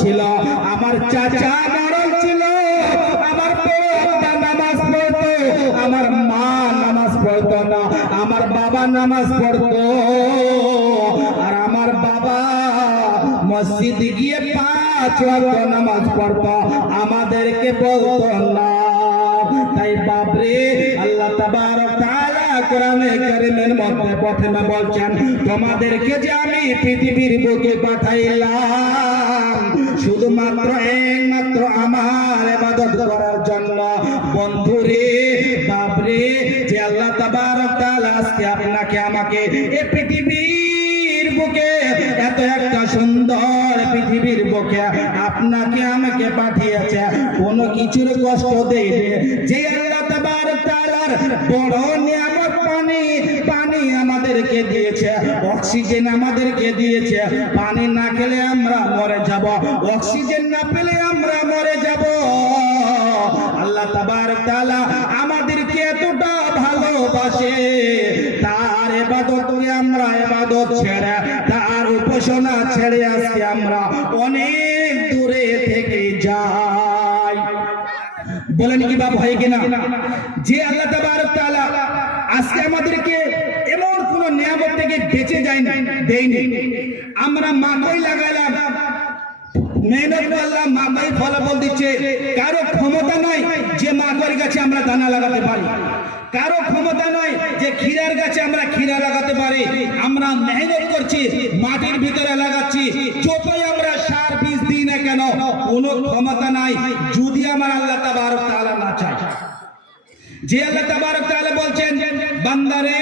ছিল, আমার চাচা নরম ছিল, আমার বাবা নামাজ পড়তো, আমার মা নামাজ পড়তো না, আমার বাবা নামাজ পড়তো, আর আমার বাবা মসজিদ গিয়ে 5 ওয়াক্ত নামাজ পড়তো, আমাদেরকে বলতো না। তাই বাপরে আল্লাহ তাবারক তাআলা কোরআনে কারীমের মধ্যে প্রথমে বলছেন, তোমাদেরকে যে আমি পৃথিবীর বুকে পাঠাইলাম শুধুমাত্র একমাত্র আমার ইবাদত করার জন্য। বন্ধুরে বাপরে, যে আল্লাহ তাবারক তাআলা আজকে আপনাকে আমাকে এই পৃথিবীর বুকে, এত একটা সুন্দর পৃথিবীর বুকে আপনাকে আমাকে পাঠিয়েছে, কোনো কিছুর কষ্ট দেবে। যে আল্লাহ তাবারক তাআলার বড় নিয়ামত পানি আমাদেরকে দিয়েছে, অক্সিজেন আমাদেরকে দিয়েছে। পানি না খেলে আমরা মরে যাব, অক্সিজেন না পেলে আমরা মরে যাব। আল্লাহ তাবারক তাআলা আমাদেরকে এতটা ভালোবাসে, তার ইবাদতকে আমরা ইবাদত ছেড়ে, তার উপাসনা ছেড়ে আজকে আমরা অনেক দূরে থেকে যাই। বলেন কি বাপ হয় কিনা? যে আল্লাহ তাবারক তাআলা আজকে আমাদেরকে এমন কোন নিয়ামত থেকে বেঁচে যায় না, দেয়নি। আমরা মাকই লাগাইলাম, মেহনত করলাম, মাকই ফলাফল দিচ্ছে। কারো ক্ষমতা নাই যে মাকইর গাছে আমরা দানা লাগাতে পারি, কারো ক্ষমতা নয় যে ক্ষীরার গাছে আমরা ক্ষীরা লাগাতে পারি। আমরা মেহনত করছি, মাটির ভিতরে লাগাচ্ছি, যতই আমরা সার বীজ দিই না কেন, কোনো ক্ষমতা নাই যদি আমার আল্লাহ তাবারক তাআলা না চায়। যে আল্লাহ তাবারক তাআলা বলছেন, বান্দারে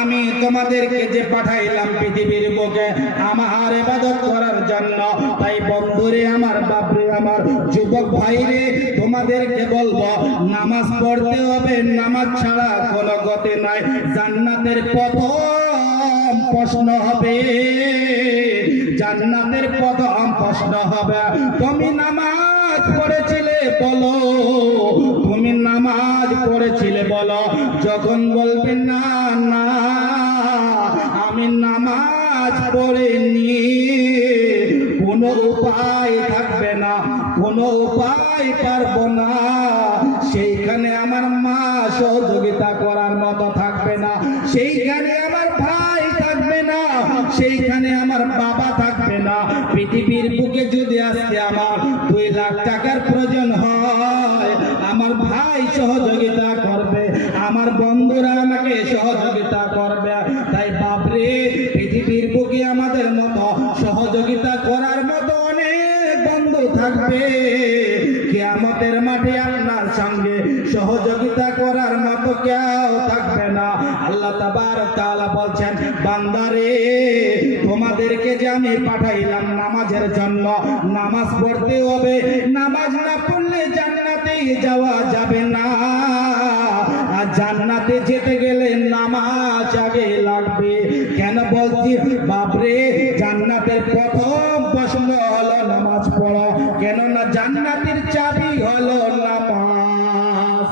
আমি তোমাদেরকে যে পাঠাইলাম পৃথিবীর বুকে আমার ইবাদত করার জন্য। তাই বন্ধুরে আমার, বাপরে আমার, যুবক ভাইরে, তোমাদেরকে বলবো নামাজ পড়তে হবে, নামাজ ছাড়া কোনো গতি নাই। জান্নাতের প্রথম প্রশ্ন হবে, জান্নাতের প্রথম প্রশ্ন হবে, তুমি নামাজ পড়েছিলে বলো, তুমি নামাজ পড়েছিলে বলো। যখন বলবে না না আমি নামাজ পড়িনি, কোনো উপায় থাকবে না, কোনো উপায় পারবো না, সেইখানে আমার মা সহযোগিতা করার মতো থাকবে না, সেইখানে আমার ভাই থাকবে না, সেইখানে আমার বাবা থাকবে না। পৃথিবীর বুকে যদি আজকে আমার 2 লাখ টাকার প্রয়োজন হয়, আমার ভাই সহযোগিতা করবে, আমার বন্ধুরা আমাকে সহযোগিতা করবে। তাই বাপরে, পৃথিবীর বুকে আমাদের মতো সহযোগিতা করার মতো অনেক বন্ধু থাকবে, কিয়ামতের মাঠে আপনার সঙ্গে সহযোগিতা করার মতো কেউ থাকবে না। আল্লাহ তাবারক তাআলা বলছেন, বান্দারে তোমাদেরকে যে আমি পাঠাইলাম নামাজের জন্য, নামাজ পড়তে হবে, নামাজ না পড়লে জান্নাতে যাওয়া যাবে না। আর জান্নাতে যেতে গেলে নামাজ আগে লাগবে। কেন বলছি বাপরে, জান্নাতের প্রথম প্রশ্ন হলো নামাজ পড়া, কেননা জান্নাতের চাবি হলো নামাজ।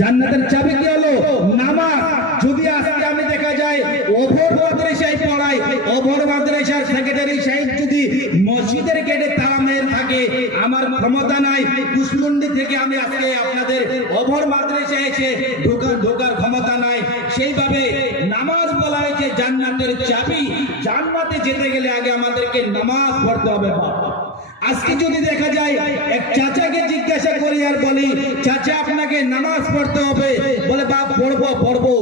জান্নাতের চাবি কি হলো? নামাজ। যদি আজকে আমি দেখা যায় ওভর মাদ্রাসায় পড়াই, ওভর মাদ্রাসার সেক্রেটারি সাহেব যদি মসজিদের গেটে তালা মেরে থাকে, আমার ক্ষমতা নাই, কুশমন্ডি থেকে আমি আজকে আপনাদের ওভর মাদ্রাসায় এসে ঢোকার ক্ষমতা নাই। সেইভাবে নামাজ বলা হয়েছে জান্নাতের চাবি। জান্নাতে যেতে গেলে আগে আমাদেরকে নামাজ পড়তে হবে। আজকে যদি দেখা যায় এক চাচাকে জিজ্ঞাসা করি আর বলি, চাচা আপনাকে নামাজ পড়তে হবে, বলে বাপ পড়বো,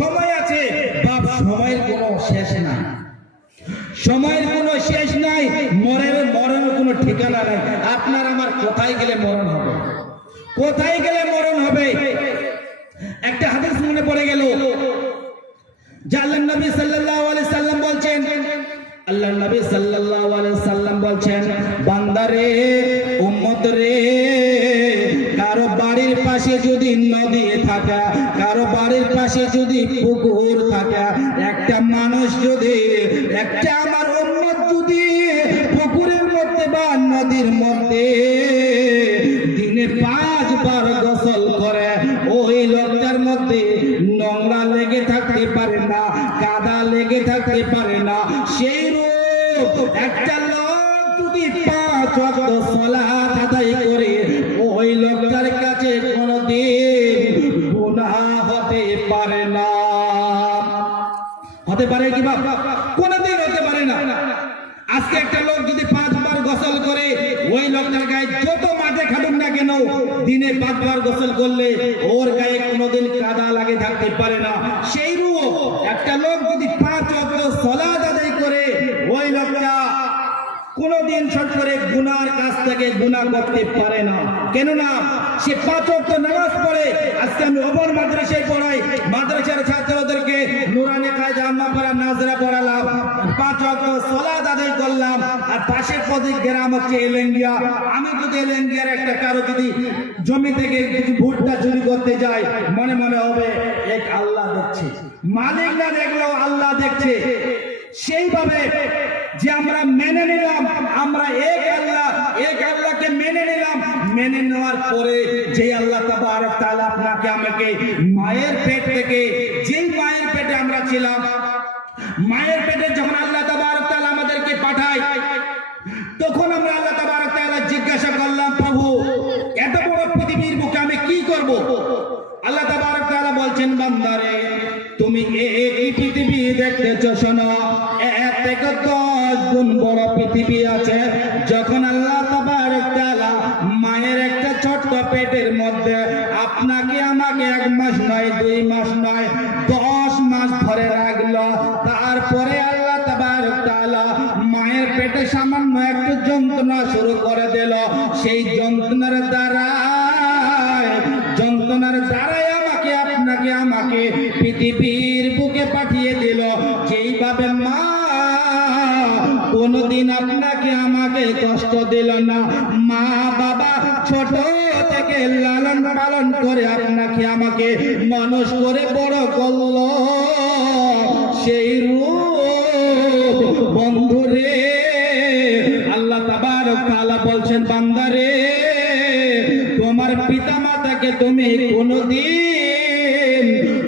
সময় আছে। বাপ সময়ের কোনো শেষ নাই, সময়ের কোনো শেষ নাই, মরণের কোনো ঠিকানা নাই। আপনার আমার কোথায় গেলে মরণ হবে, কোথায় গেলে মরণ হবে? একটা হাদিস মনে পড়ে গেল, যে আল্লাহ নবী সাল্লাল্লাহু আলাইহি সাল্লাম বলছেন, আল্লাহ নবী সাল্লাল্লাহু আলাইহি সাল্লাম বলছেন, বান্দারে উম্মত রে, কারো বাড়ির পাশে যদি নদী থাকে, কারো বাড়ির পাশে যদি পুকুর থাকে, একটা মানুষ যদি, একটা আমার উম্মত যদি পুকুরের মধ্যে বা নদীর মধ্যে দিনে 5 বার গোসল করে, ওই লোকটার মধ্যে নোংরা লেগে থাকতে পারে না, কাদা লেগে থাকতে পারে না। সেই রূপ একটা লোক হতে পারে কি বাপ? কোনোদিন হতে পারে না। আজকে একটা লোক যদি 5 বার গোসল করে, ওই লোকটার গায়ে যত মাঠে খাটুক না কেন, দিনে 5 বার গোসল করলে ওর গায়ে কোনোদিন কাদা লাগে থাকতে পারে না। সেই রূপ একটা লোক যদি 5 ওয়াক্ত সালাত আদায় করে, ওই লোকটা কোনোদিন শর্ট করে গুনার কাছ থেকে গুনাহ করতে পারে না। কেন না? সে 5 ওয়াক্ত নামাজ পড়ে। আজকে আমি ওপর মাদ্রাসায় পড়াই, মাদ্রাসার ছাত্রদেরকে নুরানি কায়দা আম্মা পড়া নাজরা পড়ালাম, 5 ওয়াক্ত সালাত আদায় করলাম। আর পাশের প্রতি গ্রাম হচ্ছে এলেঙ্গিয়া। আমি যদি এলেঙ্গিয়ার একটা কারো যদি জমি থেকে কিছু ভুট্টা চুরি করতে যাই, মনে মনে হবে এক আল্লাহ দেখছে, মালিক না দেখলেও আল্লাহ দেখছে। সেইভাবে যে আমরা মেনে নিলাম, আমরা এক আল্লাহকে মেনে নিলাম। মেনে নেওয়ার পরে যে আল্লাহ তাবারক তাআলা আপনাকে আমাকে মায়ের পেট থেকে, যেই মায়ের পেটে আমরা ছিলাম, মায়ের পেটে যখন আল্লাহ তাবারক তাআলা আমাদেরকে পাঠায়, তখন আমরা আল্লাহ তাবারক তাআলা জিজ্ঞাসা করলাম, প্রভু এত বড় পৃথিবীর বুকে আমি কি করব? আল্লাহ তাবারক তাআলা বলছেন, বান্দারে তুমি এই পৃথিবী দেখতেছো, শোনো এর থেকে 10 গুণ বড় পৃথিবী আছে। যখন আল্লাহ তাবারক তাআলা মায়ের একটা ছোট্ট পেটের মধ্যে আপনাকে আমাকে 1 মাস নয়, 2 মাস নয়, 10 মাস ধরে রাখলো, তারপরে আল্লাহ তাবারক তাআলা মায়ের পেটে সামান্য একটু যন্ত্রণা শুরু করে দিল। সেই যন্ত্রণার দ্বারাই আমাকে পৃথিবীর বুকে পাঠিয়ে দিল। যেইভাবে মা কোনদিন আপনাকে আমাকে কষ্ট দিল না, মা বাবা ছোট থেকে লালন পালন করে আপনাকে আমাকে মানুষ করে বড় করলো, সেই রূপ বন্ধুরে আল্লাহ তাবারক তাআলা বলছেন, বান্দারে তোমার পিতা মাতাকে তুমি কোনদিন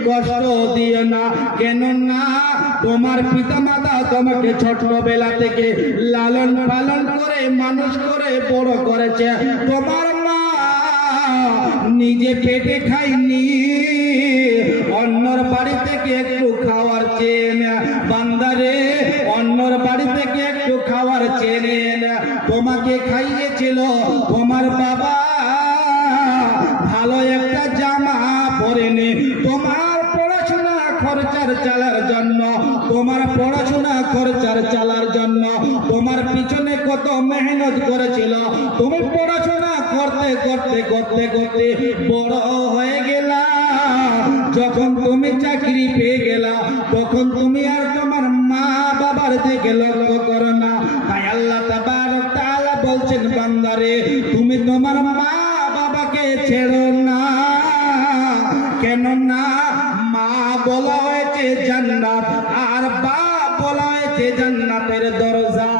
কষ্ট দিও না। কেন না? তোমার পিতা মাতা তোমাকে ছোটবেলা থেকে লালন পালন করে মানুষ করে বড় করেছে। তোমার মা নিজে পেটে খায়নি, অন্যর বাড়ি থেকে একটু খাওয়ার চেন। বান্দারে অন্যর বাড়ি থেকে একটু খাওয়ার চেন তোমাকে খাইয়েছিল। তোমার বাবা ভালো একটা জামা পরেনি, তোমার পড়াশোনা খরচার চালার জন্য, তোমার পিছনে কত মেহনত করেছিল। তুমি পড়াশোনা করতে করতে করতে করতে বড় হয়ে গেলা। যখন তুমি চাকরি পেয়ে গেলা, তখন তুমি আর তোমার মা বাবার দিকে লক্ষ্য করো না। তাই আল্লাহ তাবারক তাআলা বলছেন, বান্দারে তুমি তোমার মা বাবাকে ছেড়ো না। কেন না? মা বলা হয়েছে জান্নাত, আর বাপ বলা হয়েছে জান্নাতের দরজা।